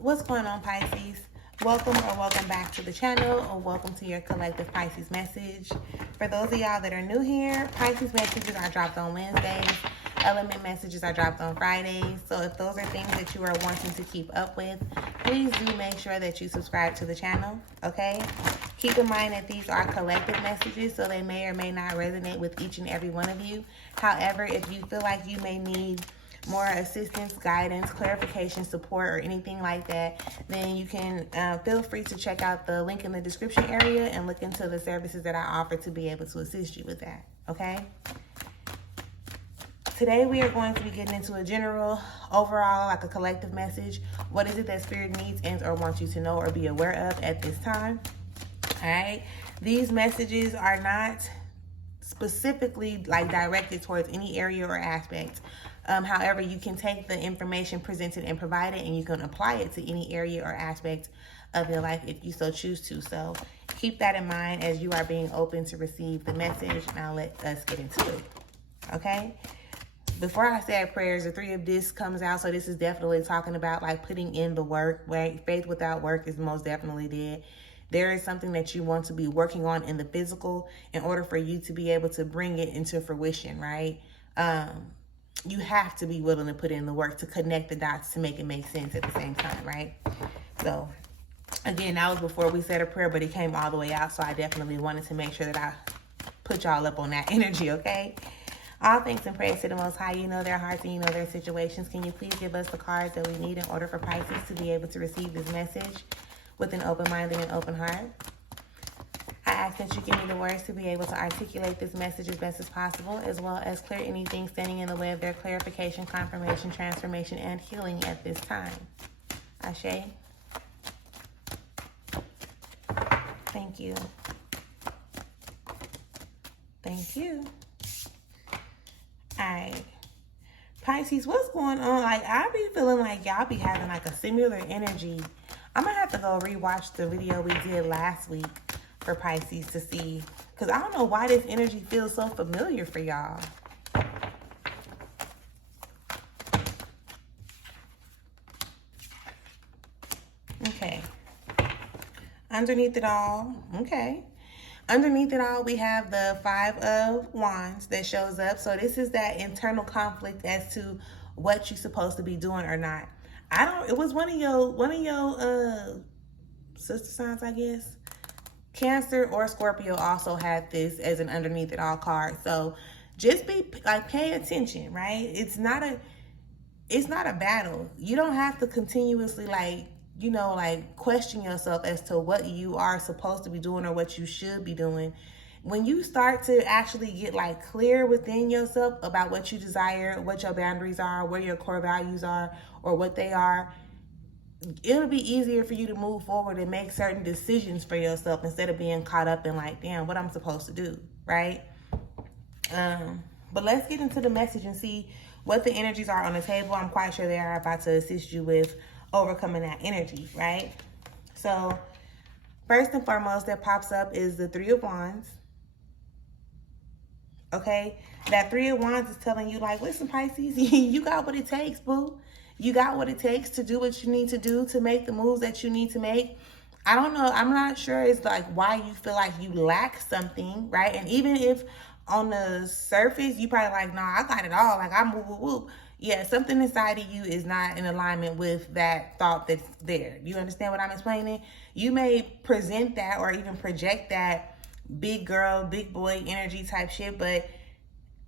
What's going on, Pisces? Welcome back to the channel, or welcome to your collective Pisces message. For those of y'all that are new here, Pisces messages are dropped on Wednesdays. Element messages are dropped on Fridays. So if those are things that you are wanting to keep up with, please do make sure that you subscribe to the channel, okay? Keep in mind that these are collective messages, so they may or may not resonate with each and every one of you. However, if you feel like you may need more assistance, guidance, clarification, support, or anything like that, then you can feel free to check out the link in the description area and look into the services that I offer to be able to assist you with that, okay? Today we are going to be getting into a general, overall, like a collective message. What is it that Spirit needs and or wants you to know or be aware of at this time? All right? These messages are not specifically like directed towards any area or aspect. However, you can take the information presented and provided and you can apply it to any area or aspect of your life if you so choose to. So keep that in mind as you are being open to receive the message. Now let us get into it. Okay? Before I said prayers, the Three of Discs comes out. So this is definitely talking about like putting in the work, right? Faith without work is most definitely dead. There is something that you want to be working on in the physical in order for you to be able to bring it into fruition, right? You have to be willing to put in the work to connect the dots to make it make sense at the same time, right? So, again, that was before we said a prayer, but it came all the way out, so I definitely wanted to make sure that I put y'all up on that energy, okay? All thanks and praise to the Most High. You know their hearts and you know their situations. Can you please give us the cards that we need in order for Pisces to be able to receive this message with an open mind and an open heart? I ask that you give me the words to be able to articulate this message as best as possible, as well as clear anything standing in the way of their clarification, confirmation, transformation, and healing at this time. Ashe. Thank you. Thank you. All right. Pisces, what's going on? Like, I be feeling like y'all be having like a similar energy. I'm going to have to go rewatch the video we did last week for Pisces to see, because I don't know why this energy feels so familiar for y'all. Okay. Underneath it all, okay. Underneath it all, we have the Five of Wands that shows up. So this is that internal conflict as to what you're supposed to be doing or not. It was one of your sister signs, I guess. Cancer or Scorpio also had this as an underneath it all card. So just be like, pay attention, right? It's not a battle. You don't have to continuously like question yourself as to what you are supposed to be doing or what you should be doing. When you start to actually get like clear within yourself about what you desire, what your boundaries are, where your core values are, or what they are, it'll be easier for you to move forward and make certain decisions for yourself instead of being caught up in like, damn, what I'm supposed to do, right? But let's get into the message and see what the energies are on the table. I'm quite sure they are about to assist you with overcoming that energy, right? So first and foremost that pops up is the Three of Wands. Okay, that Three of Wands is telling you like, listen, Pisces, you got what it takes, boo. You got what it takes to do what you need to do, to make the moves that you need to make. I don't know. I'm not sure it's like why you feel like you lack something, right? And even if on the surface, you probably like, nah, I got it all. Like, I'm woo. Yeah, something inside of you is not in alignment with that thought that's there. You understand what I'm explaining? You may present that or even project that big girl, big boy energy type shit, but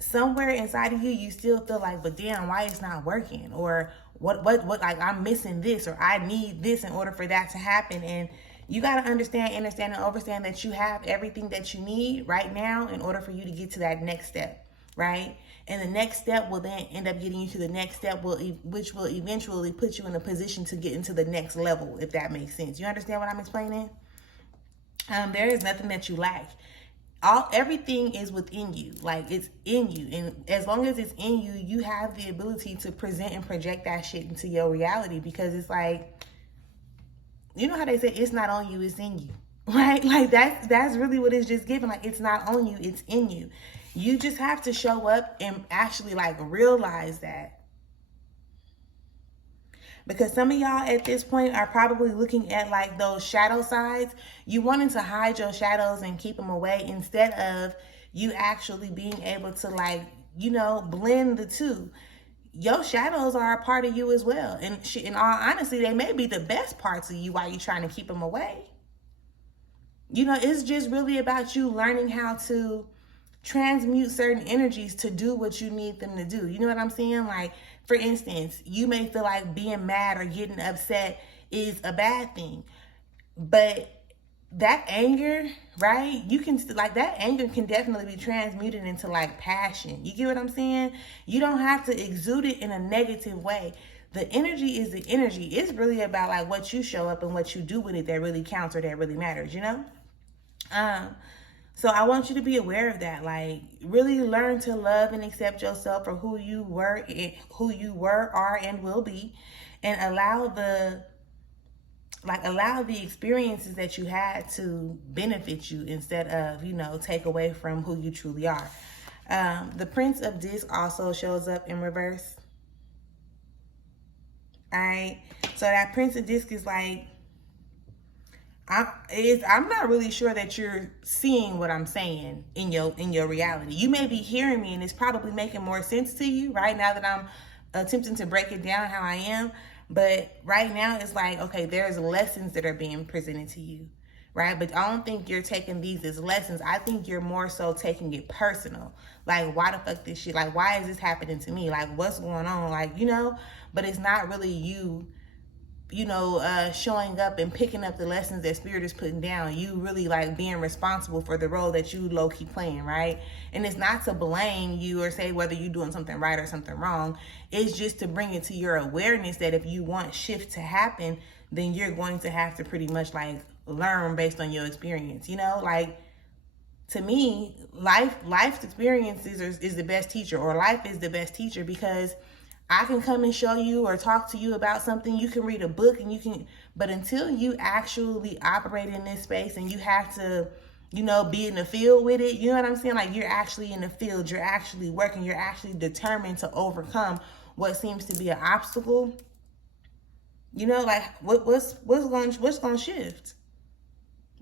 somewhere inside of you, you still feel like, but damn, why it's not working? Or what, like I'm missing this, or I need this in order for that to happen. And you got to understand and understand that you have everything that you need right now in order for you to get to that next step, right? And the next step will then end up getting you to the next step, which will eventually put you in a position to get into the next level, if that makes sense. You understand what I'm explaining? There is nothing that you lack. Everything is within you, like it's in you, and as long as it's in you, you have the ability to present and project that shit into your reality, because it's like, you know how they say it's not on you, it's in you, right? Like that's really what it's just given. Like, it's not on you, it's in you. You just have to show up and actually like realize that. Because some of y'all at this point are probably looking at like those shadow sides. You wanting to hide your shadows and keep them away instead of you actually being able to like, you know, blend the two. Your shadows are a part of you as well. And in all honesty, they may be the best parts of you while you're trying to keep them away. You know, it's just really about you learning how to transmute certain energies to do what you need them to do. You know what I'm saying? Like, for instance, you may feel like being mad or getting upset is a bad thing. But that anger, right? You can, like, that anger can definitely be transmuted into like passion. You get what I'm saying? You don't have to exude it in a negative way. The energy is the energy. It's really about like what you show up and what you do with it that really counts or that really matters, you know? So I want you to be aware of that. Like, really learn to love and accept yourself for who you were, are, and will be, and allow the experiences that you had to benefit you instead of, you know, take away from who you truly are. The Prince of Discs also shows up in reverse. All right. So that Prince of Discs is like, I'm not really sure that you're seeing what I'm saying in your reality. You may be hearing me and it's probably making more sense to you right now that I'm attempting to break it down how I am. But right now it's like, okay, there's lessons that are being presented to you, right? But I don't think you're taking these as lessons. I think you're more so taking it personal. Like, why the fuck this shit? Like, why is this happening to me? Like, what's going on? Like, you know, but it's not really you showing up and picking up the lessons that Spirit is putting down. You really like being responsible for the role that you low-key playing, right? And it's not to blame you or say whether you're doing something right or something wrong. It's just to bring it to your awareness that if you want shift to happen, then you're going to have to pretty much like learn based on your experience, you know? Like, to me, life's experiences is the best teacher, or life is the best teacher, because I can come and show you or talk to you about something. You can read a book and but until you actually operate in this space and you have to, you know, be in the field with it, you know what I'm saying? Like, you're actually in the field, you're actually working, you're actually determined to overcome what seems to be an obstacle. You know, like, what's going to shift?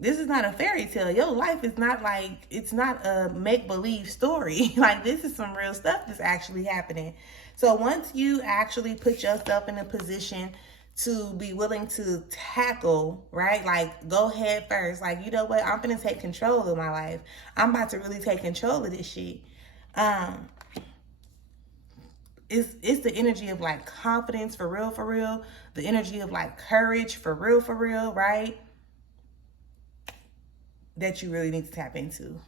This is not a fairy tale. Your life is not like, it's not a make-believe story. Like, this is some real stuff that's actually happening. So once you actually put yourself in a position to be willing to tackle, right? Like, go head first. Like, you know what? I'm going to take control of my life. I'm about to really take control of this shit. It's the energy of like confidence for real. The energy of like courage for real, right? That you really need to tap into.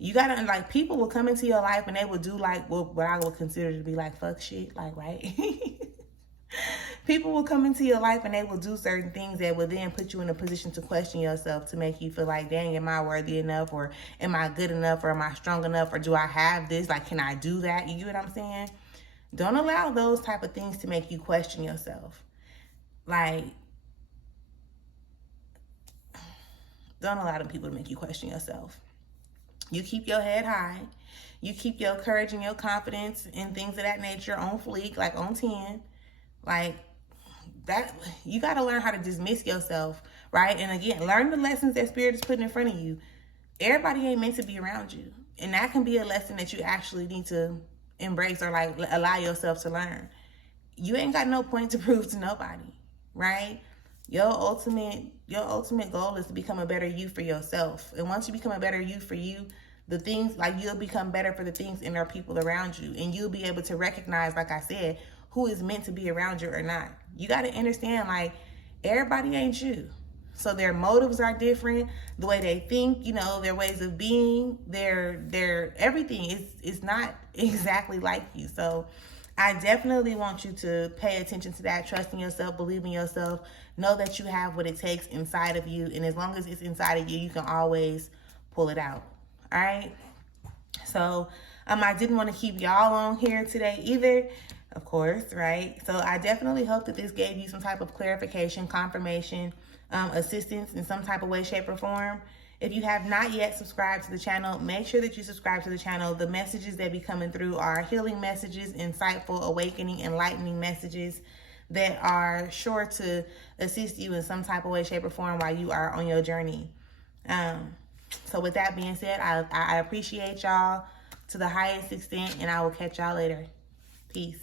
You gotta, like, people will come into your life and they will do like what I would consider to be like fuck shit, like, right? People will come into your life and they will do certain things that will then put you in a position to question yourself, to make you feel like, dang, am I worthy enough, or am I good enough, or am I strong enough, or do I have this? Like, can I do that? You get what I'm saying? Don't allow those type of things to make you question yourself. Like, don't allow them people to make you question yourself. You keep your head high. You keep your courage and your confidence and things of that nature on fleek, like on 10. Like, that, you got to learn how to dismiss yourself, right? And again, learn the lessons that Spirit is putting in front of you. Everybody ain't meant to be around you. And that can be a lesson that you actually need to embrace, or like allow yourself to learn. You ain't got no point to prove to nobody, right? Your ultimate goal is to become a better you for yourself. And once you become a better you for you, the things, like, you'll become better for the things and our people around you. And you'll be able to recognize, like I said, who is meant to be around you or not. You got to understand, like, everybody ain't you. So their motives are different. The way they think, you know, their ways of being, their everything is not exactly like you. So I definitely want you to pay attention to that. Trust in yourself, believe in yourself, know that you have what it takes inside of you. And as long as it's inside of you, you can always pull it out. All right. So I didn't want to keep y'all on here today either, of course, right? So I definitely hope that this gave you some type of clarification, confirmation, assistance in some type of way, shape, or form. If you have not yet subscribed to the channel, make sure that you subscribe to the channel. The messages that be coming through are healing messages, insightful, awakening, enlightening messages. that are sure to assist you in some type of way, shape, or form while you are on your journey. So with that being said, I appreciate y'all to the highest extent, and I will catch y'all later. Peace.